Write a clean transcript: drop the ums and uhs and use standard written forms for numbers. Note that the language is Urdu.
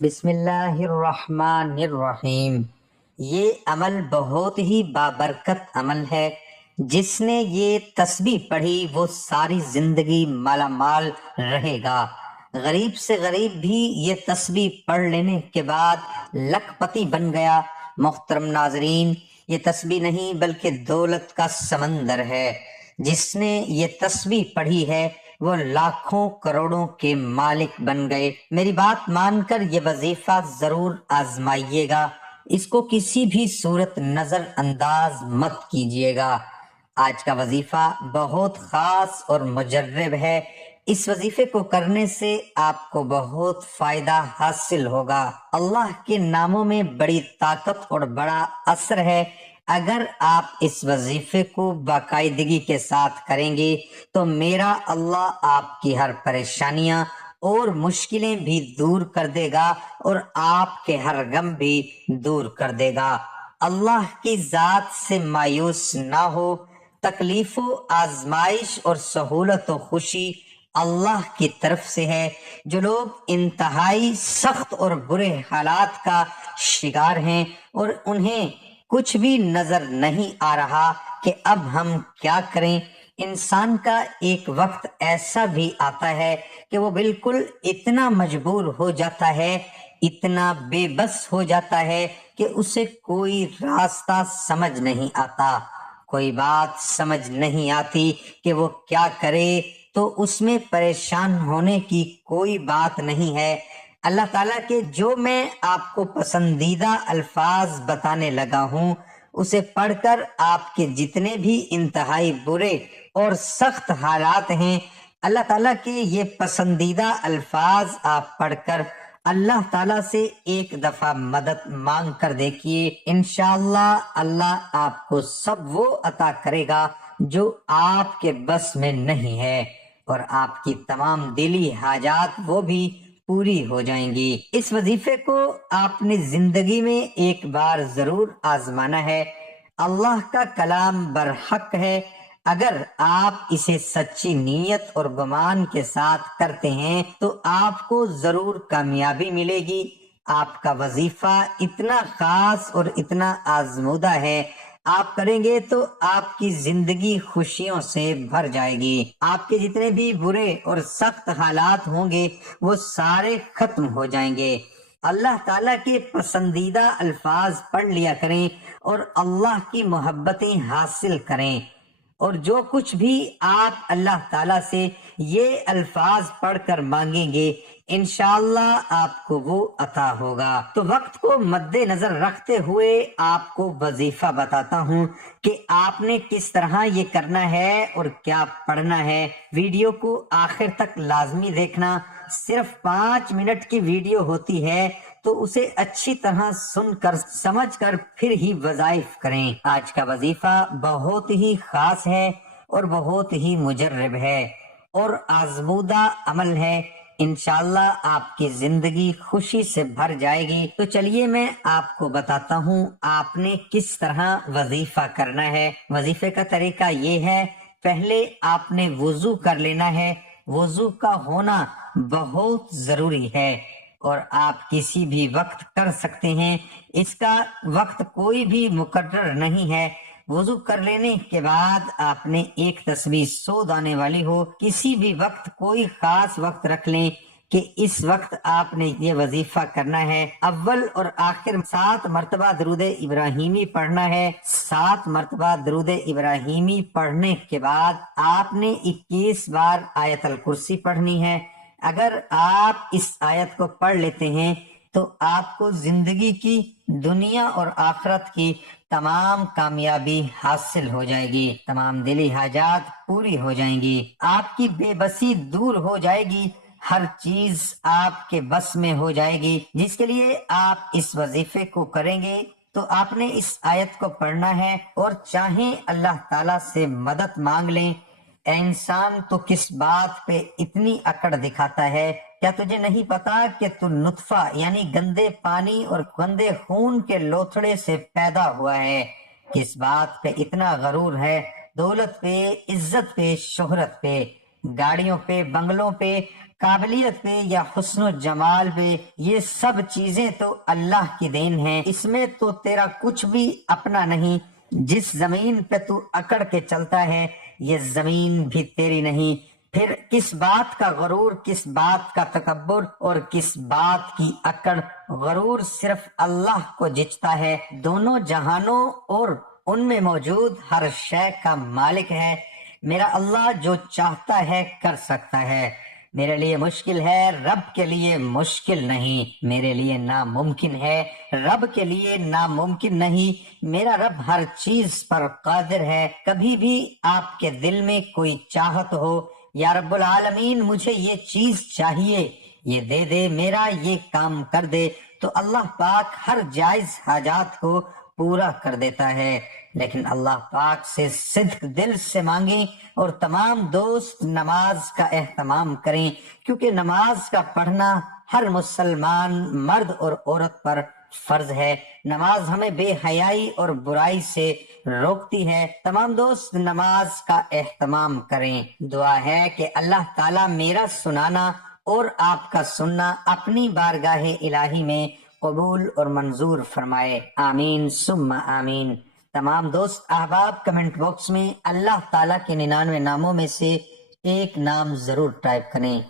بسم اللہ الرحمن الرحیم۔ یہ عمل بہت ہی بابرکت عمل ہے۔ جس نے یہ تسبیح پڑھی وہ ساری زندگی مالا مال رہے گا۔ غریب سے غریب بھی یہ تسبیح پڑھ لینے کے بعد لکھ پتی بن گیا۔ محترم ناظرین، یہ تسبیح نہیں بلکہ دولت کا سمندر ہے۔ جس نے یہ تسبیح پڑھی ہے وہ لاکھوں کروڑوں کے مالک بن گئے۔ میری بات مان کر یہ وظیفہ ضرور آزمائیے گا۔ اس کو کسی بھی صورت نظر انداز مت کیجیے گا۔ آج کا وظیفہ بہت خاص اور مجرب ہے۔ اس وظیفے کو کرنے سے آپ کو بہت فائدہ حاصل ہوگا۔ اللہ کے ناموں میں بڑی طاقت اور بڑا اثر ہے۔ اگر آپ اس وظیفے کو باقاعدگی کے ساتھ کریں گے تو میرا اللہ آپ کی ہر پریشانیاں اور مشکلیں بھی دور کر دے گا اور آپ کے ہر غم بھی دور کر دے گا۔ اللہ کی ذات سے مایوس نہ ہو۔ تکلیف و آزمائش اور سہولت و خوشی اللہ کی طرف سے ہے۔ جو لوگ انتہائی سخت اور برے حالات کا شکار ہیں اور انہیں کچھ بھی نظر نہیں آ رہا کہ اب ہم کیا کریں، انسان کا ایک وقت ایسا بھی آتا ہے کہ وہ بالکل اتنا مجبور ہو جاتا ہے، اتنا بے بس ہو جاتا ہے کہ اسے کوئی راستہ سمجھ نہیں آتا، کوئی بات سمجھ نہیں آتی کہ وہ کیا کرے، تو اس میں پریشان ہونے کی کوئی بات نہیں ہے۔ اللہ تعالیٰ کے جو میں آپ کو پسندیدہ الفاظ بتانے لگا ہوں اسے پڑھ کر آپ کے جتنے بھی انتہائی برے اور سخت حالات ہیں، اللہ تعالیٰ کے یہ پسندیدہ الفاظ آپ پڑھ کر اللہ تعالیٰ سے ایک دفعہ مدد مانگ کر دیکھیے۔ انشاءاللہ اللہ آپ کو سب وہ عطا کرے گا جو آپ کے بس میں نہیں ہے، اور آپ کی تمام دلی حاجات وہ بھی پوری ہو جائیں گی۔ اس وظیفے کو آپ نے زندگی میں ایک بار ضرور آزمانا ہے۔ اللہ کا کلام برحق ہے۔ اگر آپ اسے سچی نیت اور گمان کے ساتھ کرتے ہیں تو آپ کو ضرور کامیابی ملے گی۔ آپ کا وظیفہ اتنا خاص اور اتنا آزمودہ ہے، آپ کریں گے تو آپ کی زندگی خوشیوں سے بھر جائے گی۔ آپ کے جتنے بھی برے اور سخت حالات ہوں گے وہ سارے ختم ہو جائیں گے۔ اللہ تعالیٰ کے پسندیدہ الفاظ پڑھ لیا کریں اور اللہ کی محبتیں حاصل کریں، اور جو کچھ بھی آپ اللہ تعالیٰ سے یہ الفاظ پڑھ کر مانگیں گے انشاءاللہ آپ کو وہ عطا ہوگا۔ تو وقت کو مد نظر رکھتے ہوئے آپ کو وظیفہ بتاتا ہوں کہ آپ نے کس طرح یہ کرنا ہے اور کیا پڑھنا ہے۔ ویڈیو کو آخر تک لازمی دیکھنا۔ صرف 5 منٹ کی ویڈیو ہوتی ہے تو اسے اچھی طرح سن کر سمجھ کر پھر ہی وظائف کریں۔ آج کا وظیفہ بہت ہی خاص ہے اور بہت ہی مجرب ہے اور آزمودہ عمل ہے۔ انشاءاللہ آپ کی زندگی خوشی سے بھر جائے گی۔ تو چلیے میں آپ کو بتاتا ہوں آپ نے کس طرح وظیفہ کرنا ہے۔ وظیفے کا طریقہ یہ ہے، پہلے آپ نے وضو کر لینا ہے۔ وضو کا ہونا بہت ضروری ہے اور آپ کسی بھی وقت کر سکتے ہیں، اس کا وقت کوئی بھی مقرر نہیں ہے۔ وضو کر لینے کے بعد آپ نے ایک تسبیح 100 دانے والی ہو، کسی بھی وقت کوئی خاص وقت رکھ لیں کہ اس وقت آپ نے یہ وظیفہ کرنا ہے۔ اول اور آخر 7 مرتبہ درود ابراہیمی پڑھنا ہے۔ 7 مرتبہ درود ابراہیمی پڑھنے کے بعد آپ نے 21 بار آیت الکرسی پڑھنی ہے۔ اگر آپ اس آیت کو پڑھ لیتے ہیں تو آپ کو زندگی کی، دنیا اور آخرت کی تمام کامیابی حاصل ہو جائے گی، تمام دلی حاجات پوری ہو جائیں گی، آپ کی بے بسی دور ہو جائے گی، ہر چیز آپ کے بس میں ہو جائے گی۔ جس کے لیے آپ اس وظیفے کو کریں گے تو آپ نے اس آیت کو پڑھنا ہے اور چاہیں اللہ تعالیٰ سے مدد مانگ لیں۔ اے انسان، تو کس بات پہ اتنی اکڑ دکھاتا ہے؟ کیا تجھے نہیں پتا کہ تو نطفہ یعنی گندے پانی اور گندے خون کے لوتھڑے سے پیدا ہوا ہے؟ کس بات پہ اتنا غرور ہے؟ دولت پہ، عزت پہ، شہرت پہ؟ گاڑیوں پہ، بنگلوں پہ، قابلیت پہ یا حسن و جمال پہ، یہ سب چیزیں تو اللہ کی دین ہیں، اس میں تو تیرا کچھ بھی اپنا نہیں۔ جس زمین پہ تو اکڑ کے چلتا ہے یہ زمین بھی تیری نہیں۔ پھر کس بات کا غرور، کس بات کا تکبر اور کس بات کی اکڑ؟ غرور صرف اللہ کو جچتا ہے، دونوں جہانوں اور ان میں موجود ہر شے کا مالک ہے۔ میرا اللہ جو چاہتا ہے کر سکتا ہے، میرے لیے مشکل ہے، رب کے لیے مشکل نہیں، میرے لیے ناممکن ہے، رب کے لیے ناممکن نہیں، میرا رب ہر چیز پر قادر ہے۔ کبھی بھی آپ کے دل میں کوئی چاہت ہو، یا رب العالمین مجھے یہ چیز چاہیے، یہ دے دے، میرا یہ کام کر دے، تو اللہ پاک ہر جائز حاجات کو پورا کر دیتا ہے۔ لیکن اللہ پاک سے صدق دل سے مانگیں، اور تمام دوست نماز کا اہتمام کریں، کیونکہ نماز کا پڑھنا ہر مسلمان مرد اور عورت پر فرض ہے۔ نماز ہمیں بے حیائی اور برائی سے روکتی ہے۔ تمام دوست نماز کا اہتمام کریں۔ دعا ہے کہ اللہ تعالیٰ میرا سنانا اور آپ کا سننا اپنی بارگاہ الہی میں قبول اور منظور فرمائے، آمین ثم آمین۔ تمام دوست احباب کمنٹ باکس میں اللہ تعالیٰ کے 99 ناموں میں سے ایک نام ضرور ٹائپ کریں۔